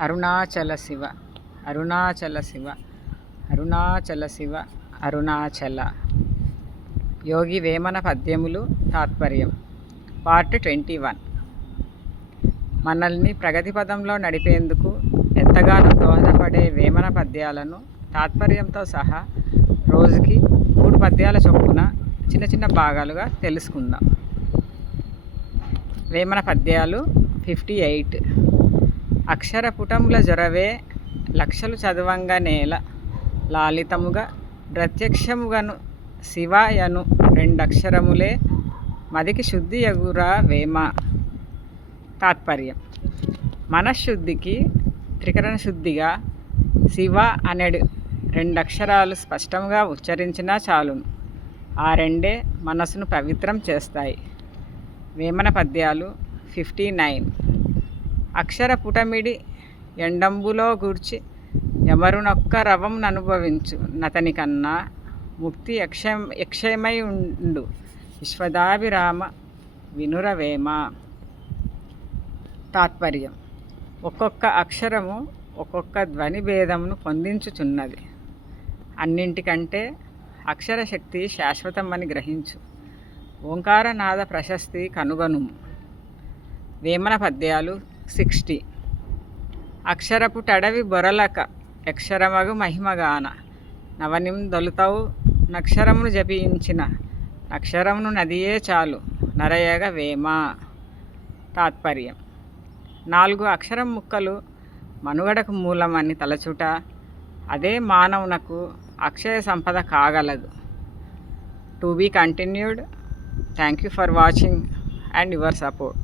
అరుణాచల శివ అరుణాచల శివ అరుణాచల శివ అరుణాచల. యోగి వేమన పద్యములు తాత్పర్యం. Part twenty one. మనల్ని ప్రగతి పదంలో నడిపేందుకు ఎంతగానో దోహదపడే వేమన పద్యాలను తాత్పర్యంతో సహా రోజుకి మూడు పద్యాల చొప్పున చిన్న చిన్న భాగాలుగా తెలుసుకుందాం. వేమన పద్యాలు ఫిఫ్టీ ఎయిట్. అక్షర పుటముల జొరవే లక్షలు చదవంగా నేల లాలితముగా ప్రత్యక్షముగను శివాయను రెండక్షరములే మదికి శుద్ధి ఎగురా వేమ తాత్పర్యం. మనశ్శుద్ధికి త్రికరణ శుద్ధిగా శివ అనెడు రెండక్షరాలు స్పష్టంగా ఉచ్చరించినా చాలును. ఆ రెండే మనసును పవిత్రం చేస్తాయి. వేమన పద్యాలు ఫిఫ్టీ నైన్. అక్షర పుటమిడి ఎండంబులో గూర్చి ఎవరునొక్క రవం అనుభవించు నతనికన్నా ముక్తి యక్షం యక్షయమై ఉండు. విశ్వదాభిరామ వినురవేమ. తాత్పర్యం. ఒక్కొక్క అక్షరము ఒక్కొక్క ధ్వని భేదమును పొందించుచున్నది. అన్నింటికంటే అక్షర శక్తి శాశ్వతమని గ్రహించు. ఓంకారనాద ప్రశస్తి కనుగొనుము. వేమన పద్యాలు సిక్స్టీ. అక్షరపు టడవి బొరలక అక్షరమగు మహిమగాన. నవనిం దొలుతావు నక్షరమును జపించిన. అక్షరమును నదియే చాలు నరయగ వేమ. తాత్పర్యం. నాలుగు అక్షరం ముక్కలు మనుగడకు మూలమని తలచుట. అదే మానవునకు అక్షయ సంపద కాగలదు. To be continued. Thank you for watching and your support.